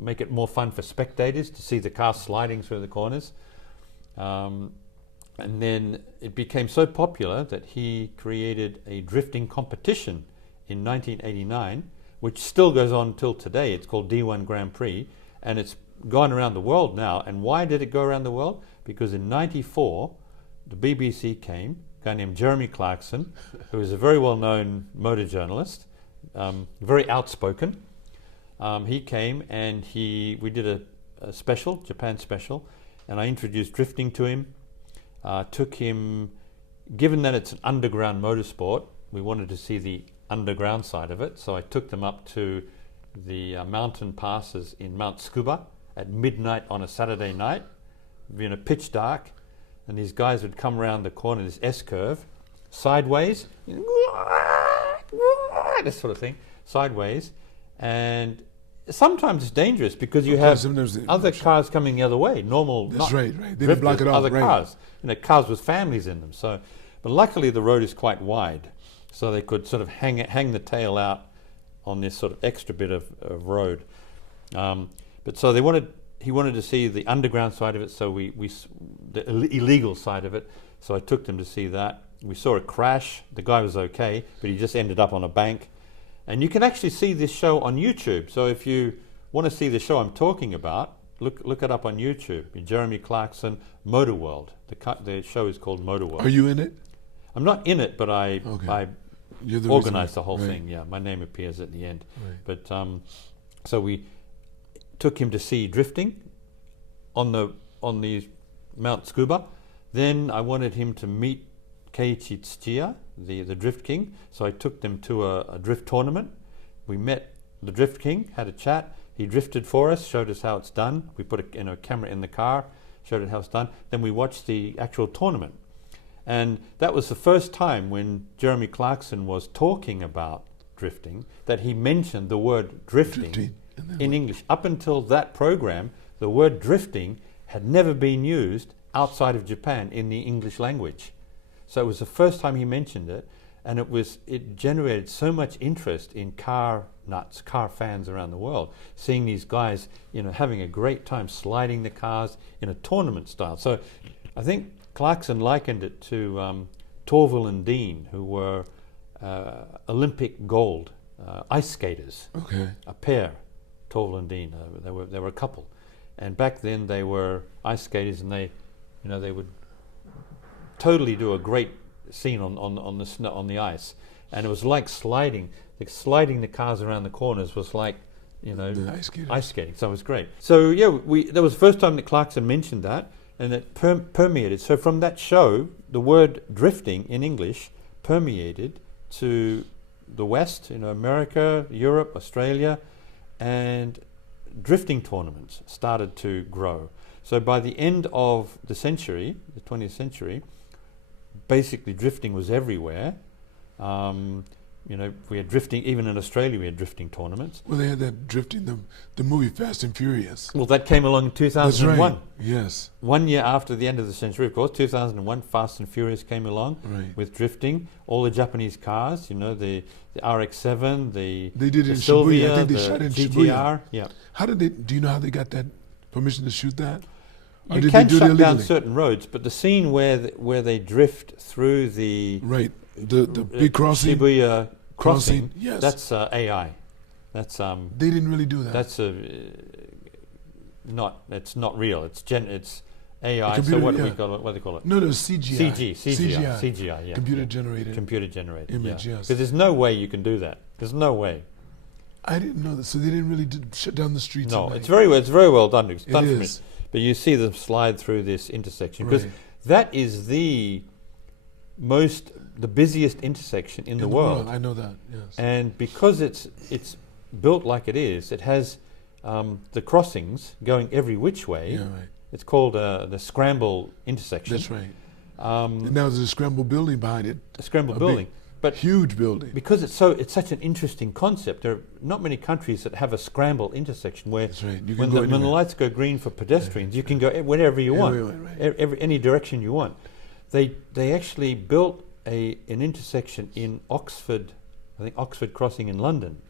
make it more fun for spectators to see the car sliding through the corners. And then it became so popular that he created a drifting competition in 1989, which still goes on till today. It's called D1 Grand Prix, and it's gone around the world now. And why did it go around the world? Because in '94, the BBC came, a guy named Jeremy Clarkson, who is a very well-known motor journalist, very outspoken. He came and we did a special, Japan special, and I introduced drifting to him. Took him, given that it's an underground motorsport, we wanted to see the underground side of it, so I took them up to the mountain passes in Mount Scuba at midnight on a Saturday night, pitch dark, and these guys would come around the corner, this S-curve, sideways, this sort of thing, sideways, and sometimes it's dangerous because you have other cars coming the other way. That's right. They didn't block it off. Other cars, cars with families in them. So, but luckily the road is quite wide, so they could sort of hang the tail out on this sort of extra bit of road. But so he wanted to see the underground side of it. So the illegal side of it. So I took them to see that. We saw a crash. The guy was okay, but he just ended up on a bank. And you can actually see this show on YouTube. So if you want to see the show I'm talking about, look it up on YouTube. Jeremy Clarkson, Motor World. The show is called Motor World. Are you in it? I'm not in it, but I You're the organized the reason, whole right. thing. Yeah, my name appears at the end. Right. But so we took him to see drifting on the Mount Scuba. Then I wanted him to meet Keiichi Tsuchiya, the Drift King. So I took them to a drift tournament. We met the Drift King, had a chat. He drifted for us, showed us how it's done. We put a camera in the car, showed it how it's done. Then we watched the actual tournament. And that was the first time when Jeremy Clarkson was talking about drifting that he mentioned the word drifting in English. Up until that program, the word drifting had never been used outside of Japan in the English language. So it was the first time he mentioned it, and it generated so much interest in car nuts, car fans around the world, seeing these guys, having a great time sliding the cars in a tournament style. So I think Clarkson likened it to Torvill and Dean, who were Olympic gold ice skaters. Okay. A pair, Torvill and Dean. They were a couple, and back then they were ice skaters, and they would totally do a great scene on the snow, on the ice, and it was like sliding the cars around the corners was like the ice skating. So it was great. So yeah, that was the first time that Clarkson mentioned that, and it permeated. So from that show, the word drifting in English permeated to the West, America, Europe, Australia, and drifting tournaments started to grow. So by the end of the century, the 20th century, basically drifting was everywhere. We had drifting, even in Australia we had drifting tournaments. Well, they had that drifting, the movie Fast and Furious. Well, that came along in 2001. That's right. Yes. 1 year after the end of the century, of course, 2001, Fast and Furious came along with drifting. All the Japanese cars, the RX-7, they did it in Sylvia, Shibuya. I think they the shot in GTR. Shibuya. Yeah. How did they? Do you know how they got that permission to shoot that? Or You did can they do it shut down illegally? certain roads, but the scene where they drift through the Right. The big crossing. Shibuya crossing, Yes. that's AI. That's They didn't really do that. that's it's not real. It's AI. Computer, So what do yeah. we call it? What do they call it? No, CGI. CGI. Yeah. Computer yeah. generated. Computer generated image, yeah. yes. Because there's no way you can do that. There's no way. I didn't know that. So they didn't really shut down the streets. No, at night. it's very well done. It's done It from is. it. But you see them slide through this intersection because Right. that is the busiest intersection in the world. I know that. Yes. And because it's built like it is, it has the crossings going every which way. Yeah, right. It's called the scramble intersection. That's right. And now there's a scramble building behind it. A scramble A building. big, But huge building. because it's such an interesting concept, there are not many countries that have a scramble intersection where That's right. You can when go the anywhere. lights go green for pedestrians, you can go wherever you want, Everywhere, right. any direction you want. They actually built an intersection in Oxford, I think Oxford Crossing in London,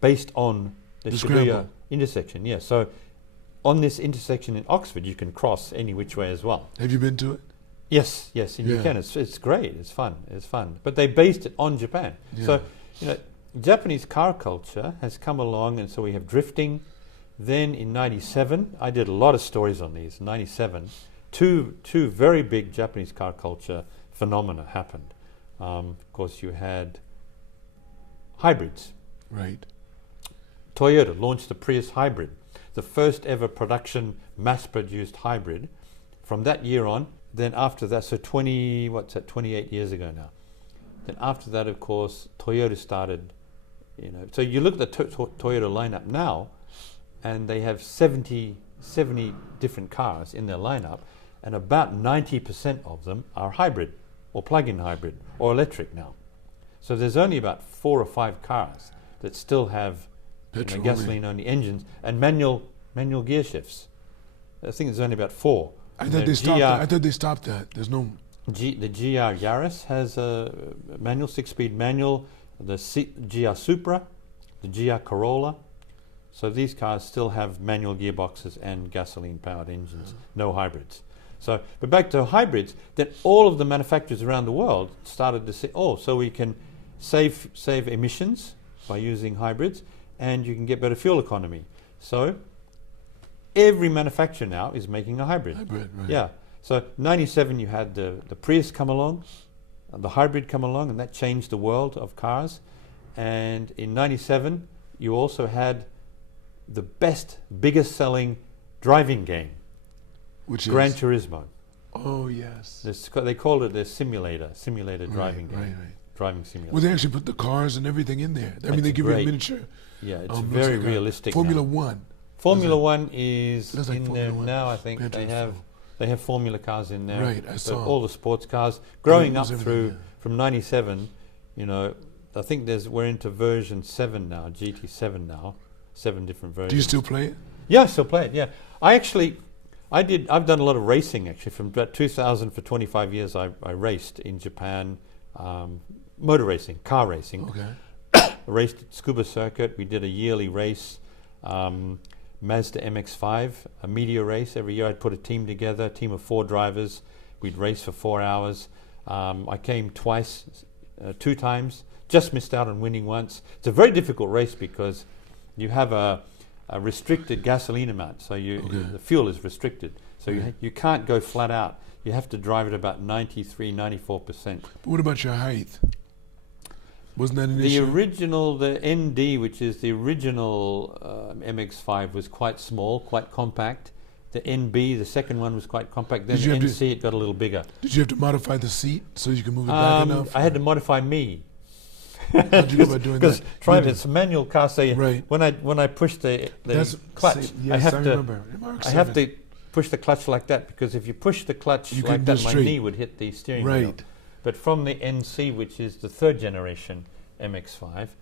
based on the Shibuya scramble. intersection. Yeah, so on this intersection in Oxford, you can cross any which way as well. Have you been to it? Yes, and you Yeah. can. It's great. It's fun. But they based it on Japan. Yeah. So, Japanese car culture has come along, and so we have drifting. Then in '97, I did a lot of stories on these. '97, two very big Japanese car culture phenomena happened. Of course, you had hybrids. Right. Toyota launched the Prius hybrid, the first ever production mass-produced hybrid. From that year on, then after that, so 28 years ago now. Then after that, of course, Toyota started, so you look at the Toyota lineup now, and they have 70 different cars in their lineup, and about 90% of them are hybrid, or plug-in hybrid, or electric now. So there's only about 4 or 5 cars that still have Petrol gasoline-only engines and manual gear shifts. I think there's only about 4. I thought they stopped that. I thought they stopped that. There's no. The GR Yaris has a manual, 6-speed manual. The GR Supra, the GR Corolla. So these cars still have manual gearboxes and gasoline-powered engines, no hybrids. So, but back to hybrids, then all of the manufacturers around the world started to say, so we can save emissions by using hybrids, and you can get better fuel economy. So every manufacturer now is making a hybrid. Hybrid, right. Yeah. So '97 you had the Prius come along, the hybrid come along, and that changed the world of cars. And in '97, you also had the biggest selling driving game, Which Gran is? Turismo. Oh, yes. They called it a simulator driving game. Right. Driving simulator. Well, they actually put the cars and everything in there. I mean, they give you a miniature. Yeah, it's looks very like realistic. Formula now. One. Formula One is Looks like in Formula there One. now. I think they have Formula cars in there. Right, I saw. All the sports cars. Growing up everything, through yeah. from '97, you know, I think we're into version 7 now, GT7 now, 7 different versions. Do you still play it? Yeah, I still play it. Yeah, I've done a lot of racing actually. From about 2000 for 25 years, I raced in Japan, motor racing, car racing. Okay. Raced at Scuba Circuit. We did a yearly race, Mazda MX-5, a media race. Every year I'd put a team together, a team of 4 drivers. We'd race for 4 hours. I came twice, 2 times, just missed out on winning once. It's a very difficult race because you have a restricted gasoline amount, so the fuel is restricted. So you can't go flat out. You have to drive at about 93, 94%. But what about your height? Wasn't that an The issue? original, the ND, which is the original MX-5, was quite small, quite compact. The NB, the second one, was quite compact. Then Did you the have NC, it got a little bigger. Did you have to modify the seat so you can move it back enough? I had to modify me. How'd you go about doing that? Because it's a manual car, so Right. when I push the clutch, Yes, I remember. have to push the clutch like that, because if you push the clutch You like couldn't do that, my straight. knee would hit the steering wheel. Right. But from the NC, which is the 3rd generation MX-5,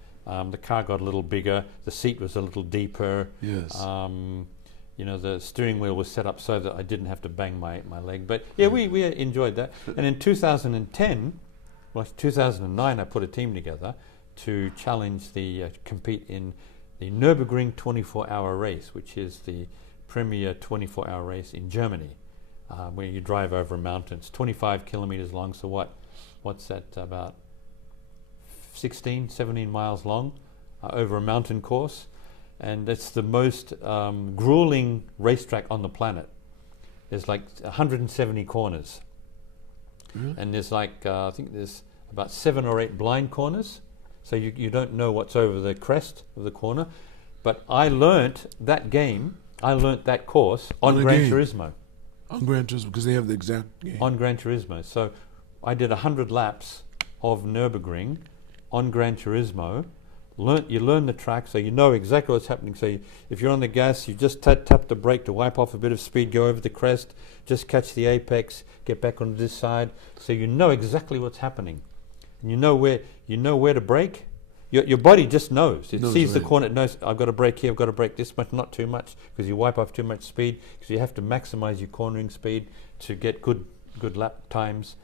the car got a little bigger, the seat was a little deeper. Yes. You know, the steering wheel was set up so that I didn't have to bang my leg. But yeah, we enjoyed that. And in 2010, 2009, I put a team together to challenge compete in the Nürburgring 24-hour race, which is the premier 24-hour race in Germany, where you drive over mountains, 25 kilometers long. So what's that, about 16, 17 miles long, over a mountain course. And it's the most grueling racetrack on the planet. There's like 170 corners. Really? And there's I think there's about 7 or 8 blind corners. So you don't know what's over the crest of the corner. But I learnt that course on Gran Turismo. On Gran Turismo, because they have the exact game. On Gran Turismo. So I did 100 laps of Nürburgring on Gran Turismo. You learn the track, so you know exactly what's happening. So if you're on the gas, you just tap the brake to wipe off a bit of speed, go over the crest, just catch the apex, get back on this side. So you know exactly what's happening. And you know where to brake. Your body just knows. It sees the corner. It knows, I've got to brake here, I've got to brake this much, not too much, because you wipe off too much speed, because you have to maximize your cornering speed to get good lap times.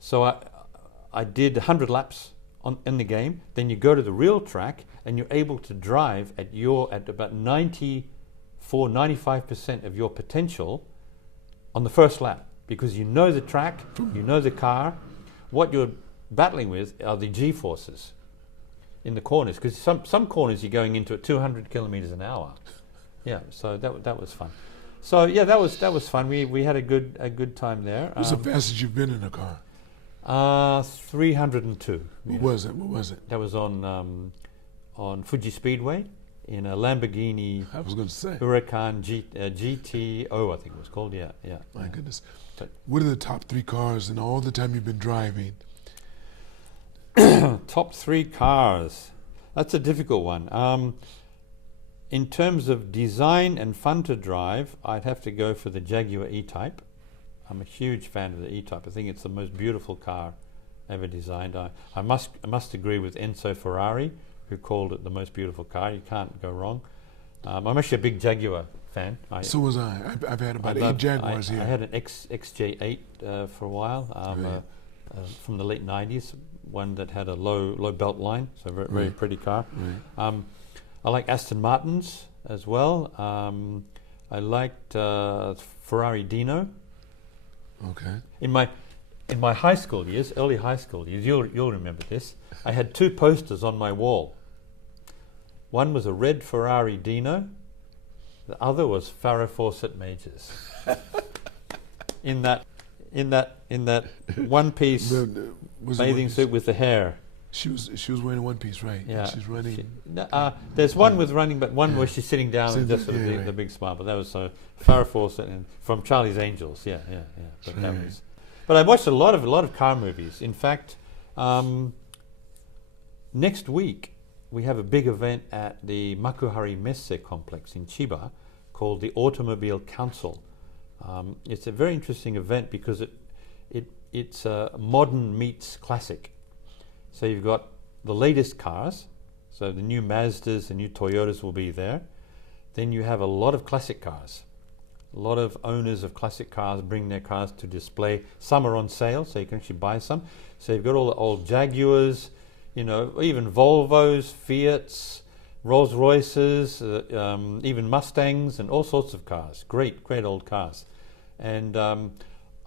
So I did 100 laps in the game. Then you go to the real track and you're able to drive at about 95% of your potential on the first lap, because you know the track, you know the car. What you're battling with are the G-forces in the corners, because some corners you're going into at 200 kilometers an hour. Yeah, so that was fun. So yeah, that was fun. We had a good time there. What's the fastest you've been in a car? 302. What was it? That was on Fuji Speedway in a Lamborghini. I was going to say Huracan GTO, I think it was called. Yeah. My goodness. What are the top 3 cars in all the time you've been driving? Top 3 cars. That's a difficult one. In terms of design and fun to drive, I'd have to go for the Jaguar E-Type. I'm a huge fan of the E-Type. I think it's the most beautiful car ever designed. I must agree with Enzo Ferrari, who called it the most beautiful car. You can't go wrong. I'm actually a big Jaguar fan. So was I. I've had about 8 Jaguars here. I had an XJ8 for a while, from the late 90s, one that had a low belt line, so very pretty car. Right. I like Aston Martins as well. I liked Ferrari Dino. Okay. In my high school years, early high school years, you'll remember this. I had 2 posters on my wall. One was a red Ferrari Dino. The other was Farrah Fawcett Majors. In that in that one piece bathing suit with the hair. She was wearing a one piece, right? Yeah. And she's running. There's one with running, but one where she's sitting down and just sort of the big smile. But that was Farrah Fawcett and from Charlie's Angels. Yeah. But, but I watched a lot of car movies. In fact, next week we have a big event at the Makuhari Messe complex in Chiba called the Automobile Council. It's a very interesting event because it's modern meets classic. So you've got the latest cars, so the new Mazdas, the new Toyotas will be there. Then you have a lot of classic cars. A lot of owners of classic cars bring their cars to display. Some are on sale, so you can actually buy some. So you've got all the old Jaguars, even Volvos, Fiats, Rolls Royces, even Mustangs, and all sorts of cars. Great old cars. And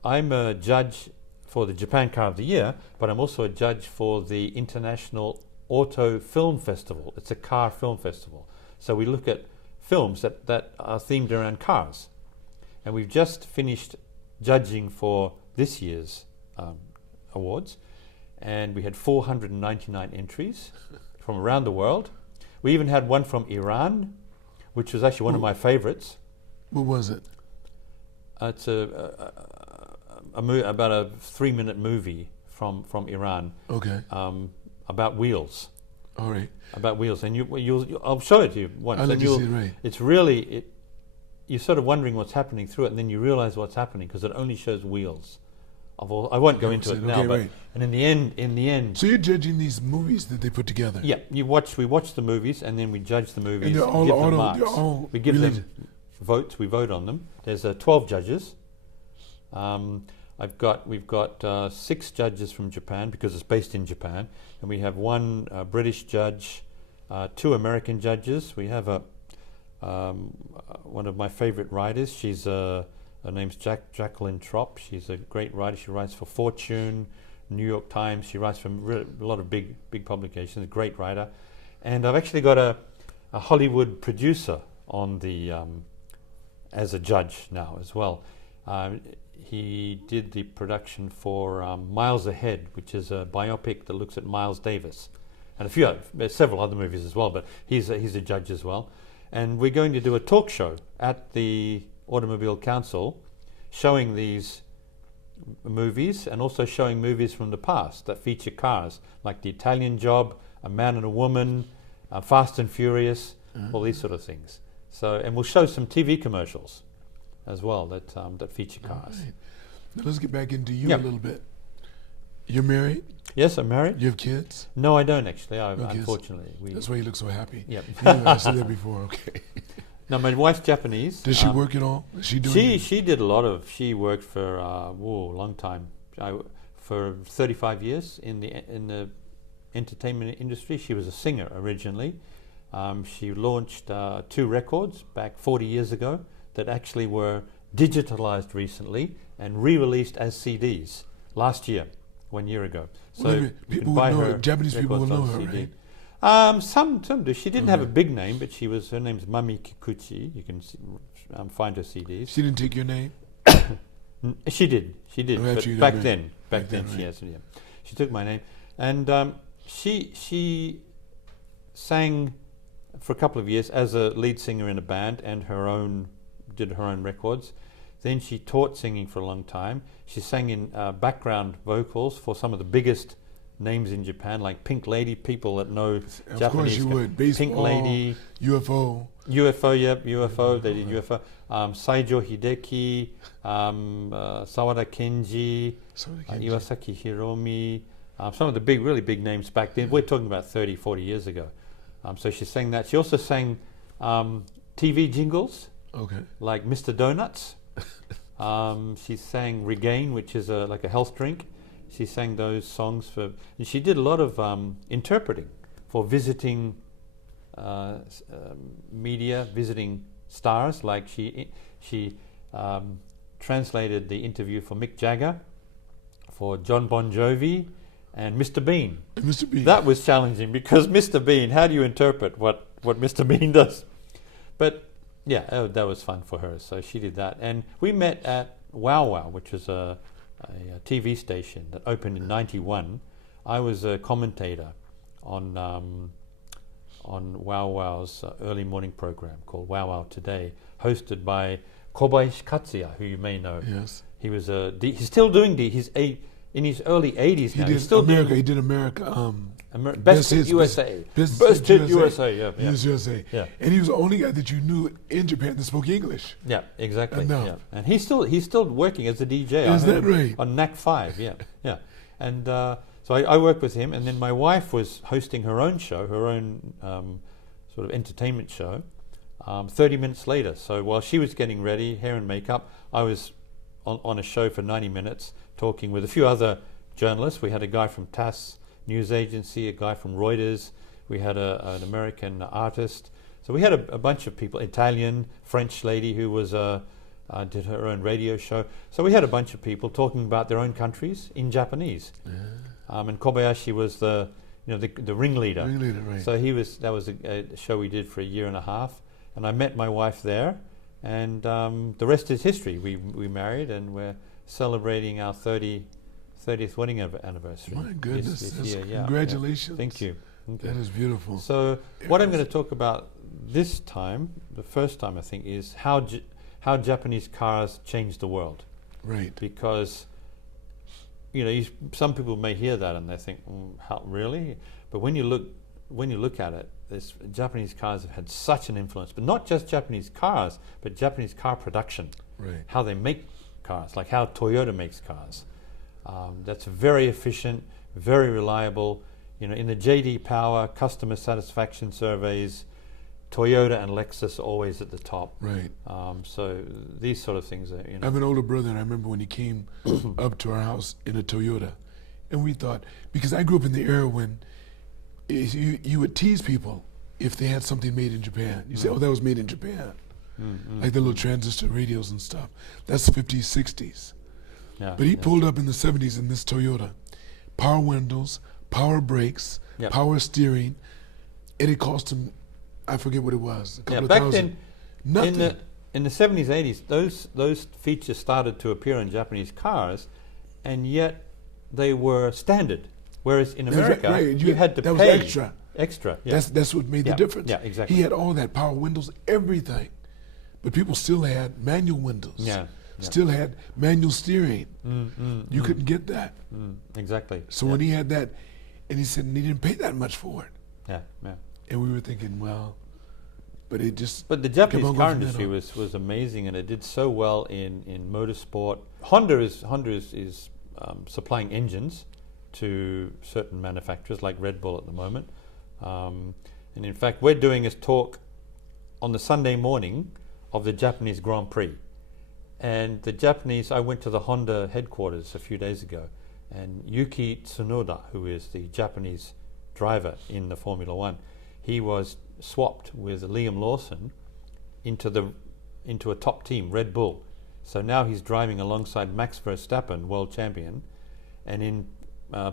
I'm a judge for the Japan Car of the Year, but I'm also a judge for the International Auto Film Festival. It's a car film festival. So we look at films that are themed around cars. And we've just finished judging for this year's awards. And we had 499 entries from around the world. We even had one from Iran, which was actually one of my favorites. What was it? It's about a 3-minute movie from Iran. Okay. About wheels. All right. About wheels, and I'll show it to you once. I'll let you see it, right. It's really you're sort of wondering what's happening through it, and then you realize what's happening because it only shows wheels. I won't go into it now, but right. And in the end. So you're judging these movies that they put together. Yeah, we watch the movies, and then we judge the movies. And they're all give them auto. marks. They're all we give religion. them votes. We vote on them. There's 12 judges. We've got 6 judges from Japan because it's based in Japan, and we have 1 British judge, 2 American judges. We have one of my favorite writers. Her name's Jacqueline Trop. She's a great writer. She writes for Fortune, New York Times. She writes for a lot of big publications. A great writer, and I've actually got a Hollywood producer on the as a judge now as well. He did the production for Miles Ahead, which is a biopic that looks at Miles Davis, and there's several other movies as well. But he's a judge as well, and we're going to do a talk show at the Automobile Council, showing these movies and also showing movies from the past that feature cars, like The Italian Job, A Man and a Woman, Fast and Furious, all these sort of things. So, and we'll show some TV commercials as well that feature cars. Right. Now let's get back into you Yep. a little bit. You're married? Yes, I'm married. You have kids? No, I don't actually. No kids? Unfortunately, That's why you look so happy. Yep. I said that before. Okay. No, my wife's Japanese. Does she work at all? Is she doing? She did a lot of. She worked for a long time. For 35 years in the entertainment industry. She was a singer originally. She launched 2 records back 40 years ago that actually were digitalized recently and re-released as CDs last year, 1 year ago. So people will know her. Japanese people will know her, right? Some do. She didn't have a big name, but her name's Mami Kikuchi. You can find her CDs. She didn't take your name? She did. But back then, right. she took my name, and she sang for a couple of years as a lead singer in a band, and did her own records. Then she taught singing for a long time. She sang in background vocals for some of the biggest names in Japan, like Pink Lady. People that know Japanese. Of course you would. Baseball, Pink Lady, UFO. Yep, UFO. They did UFO. Saijo Hideki, Sawada Kenji, Iwasaki Hiromi. Some of the really big names back then. We're talking about 30, 40 years ago. So she sang that. She also sang TV jingles, like Mr. Donuts. She sang Regain, which is like a health drink. She sang those songs and she did a lot of interpreting for visiting media, visiting stars. Like she translated the interview for Mick Jagger, for John Bon Jovi, and Mr. Bean. Mr. Bean. That was challenging because Mr. Bean, how do you interpret what Mr. Bean does? But yeah, that was fun for her. So she did that. And we met at Wow Wow, which was a a TV station that opened in '91. I was a commentator on Wow Wow's early morning program called Wow Wow Today, hosted by Kobayashi Katsuya, who you may know. Yes. He was he's still doing he's in his early 80s now. He's still America. doing He did America. Best Hit USA. Best Hit USA. Yeah. He was USA. Yeah. And he was the only guy that you knew in Japan that spoke English. Yeah, exactly. No. Yeah. And he's still working as a DJ. Is that right? On NAC 5. Yeah. Yeah. And so I worked with him, and then my wife was hosting her own show, her own sort of entertainment show. 30 minutes later. So while she was getting ready, hair and makeup, I was on a show for 90 minutes talking with a few other journalists. We had a guy from TAS news agency, a guy from Reuters, we had an American artist. So we had a bunch of people, Italian, French lady who was did her own radio show. So we had a bunch of people talking about their own countries in Japanese. Yeah. And Kobayashi was the ringleader. Ringleader, right. So that was a show we did for a year and a half. And I met my wife there, and the rest is history. We married, and we're celebrating our 30th wedding anniversary. My goodness, this year. Congratulations. Yeah. Thank you. That is beautiful. So what I'm going to talk about this time, the first time I think, is how Japanese cars changed the world. Right. Because some people may hear that and they think, how really? But when you look at it, Japanese cars have had such an influence, but not just Japanese cars, but Japanese car production. Right. How they make cars, like how Toyota makes cars. That's very efficient, very reliable. In the JD Power customer satisfaction surveys, Toyota and Lexus are always at the top. Right. So these sort of things are. I have an older brother, and I remember when he came up to our house in a Toyota, and we thought, because I grew up in the era when you would tease people if they had something made in Japan. You say, "Oh, that was made in Japan," like the little transistor radios and stuff. That's the 50s, 60s. Yeah, but he pulled up in the 70s in this Toyota, power windows, power brakes, power steering, and it cost him, I forget what it was, a couple of thousand. Then, nothing. In the 70s, 80s, those features started to appear in Japanese cars, and yet they were standard. Whereas in America, you had to pay. That was extra. Yeah. That's what made the difference. Yeah, exactly. He had all that, power windows, everything. But people still had manual windows. Yeah. Still had manual steering. You couldn't get that. Exactly. So when he had that, and he said he didn't pay that much for it. Yeah. And we were thinking, well, but it just. But the Japanese car industry was amazing, and it did so well in motorsport. Honda is supplying engines to certain manufacturers like Red Bull at the moment. And in fact, we're doing a talk on the Sunday morning of the Japanese Grand Prix. And I went to the Honda headquarters a few days ago, and Yuki Tsunoda, who is the Japanese driver in the Formula One, he was swapped with Liam Lawson into a top team, Red Bull. So now he's driving alongside Max Verstappen, world champion, and in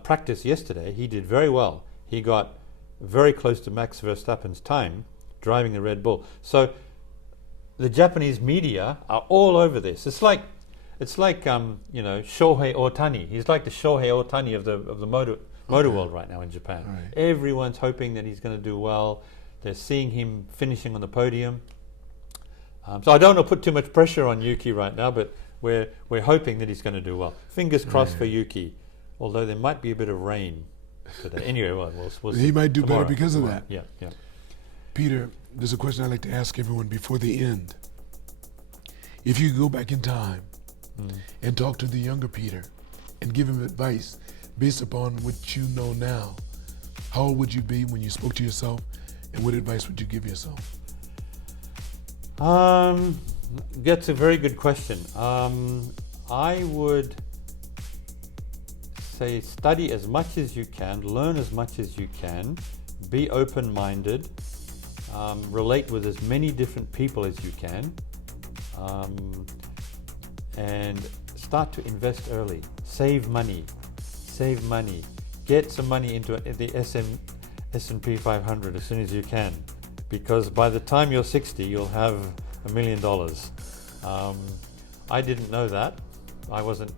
practice yesterday, he did very well. He got very close to Max Verstappen's time driving the Red Bull. So the Japanese media are all over this. It's like Shohei Ohtani. He's like the Shohei Ohtani of the motor world right now in Japan. Right. Everyone's hoping that he's going to do well. They're seeing him finishing on the podium. So I don't want to put too much pressure on Yuki right now, but we're hoping that he's going to do well. Fingers crossed for Yuki. Although there might be a bit of rain today. Anyway, we'll see. He might do tomorrow, better because of that. Yeah. Peter, there's a question I like to ask everyone before the end. If you could go back in time and talk to the younger Peter and give him advice based upon what you know now, how old would you be when you spoke to yourself, and what advice would you give yourself? That's a very good question. I would say study as much as you can, learn as much as you can, be open-minded, relate with as many different people as you can, and start to invest early. Save money. Get some money into the S&P 500 as soon as you can, because by the time you're 60, you'll have $1 million. I didn't know that. I wasn't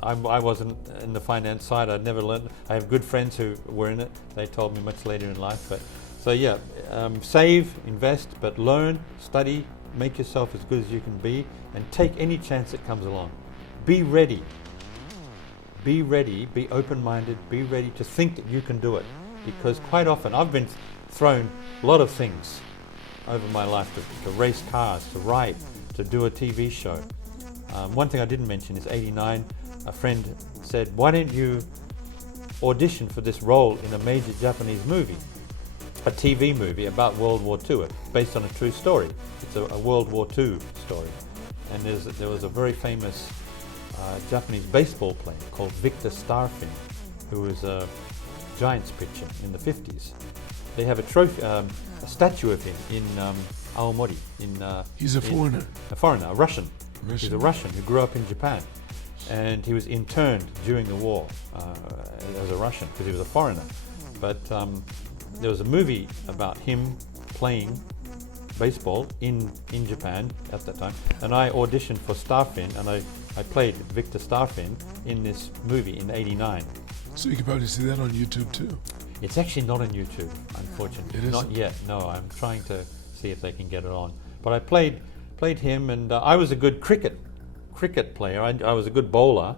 I wasn't in the finance side. I'd never learned. I have good friends who were in it. They told me much later in life. But so yeah, save, invest, but learn, study, make yourself as good as you can be, and take any chance that comes along. Be ready. Be ready. Be open-minded. Be ready to think that you can do it, because quite often I've been thrown a lot of things over my life, to race cars, to write, to do a TV show. One thing I didn't mention is '89, a friend said, why don't you audition for this role in a major Japanese movie, a TV movie about World War II, based on a true story. It's a World War II story. And there was a very famous Japanese baseball player called Victor Starfin, who was a Giants pitcher in the 50s. They have a trophy, a statue of him in Aomori. He's a foreigner. A foreigner, a Russian. He's a Russian who grew up in Japan, and he was interned during the war as a Russian because he was a foreigner. But there was a movie about him playing baseball in Japan at that time, and I auditioned for Starfin, and I played Victor Starfin in this movie in '89. So you can probably see that on YouTube too. It's actually not on YouTube, unfortunately. It isn't? Not yet. No, I'm trying to see if they can get it on. But I played him, and I was a good cricket player. I was a good bowler,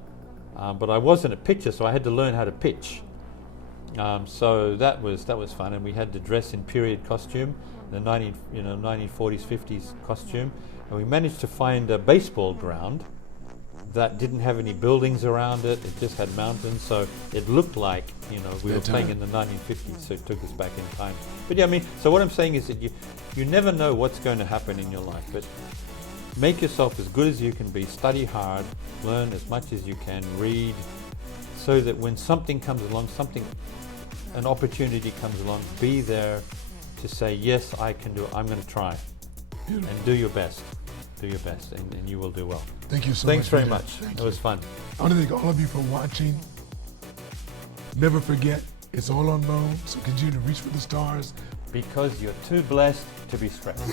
but I wasn't a pitcher, so I had to learn how to pitch. So that was fun, and we had to dress in period costume, the 1940s, 50s costume, and we managed to find a baseball ground that didn't have any buildings around it. It just had mountains, so it looked like we were playing in the 1950s. So it took us back in time. But yeah, I mean, so what I'm saying is that you never know what's going to happen in your life, but make yourself as good as you can be. Study hard, learn as much as you can, read, so that when something comes along, an opportunity comes along, be there to say, yes, I can do it. I'm going to try. Beautiful. And do your best. Do your best, and you will do well. Thank you so much. Thanks very Peter. much. It was fun. I want to thank all of you for watching. Never forget, it's all unknown, so continue to reach for the stars. Because you're too blessed to be stressed.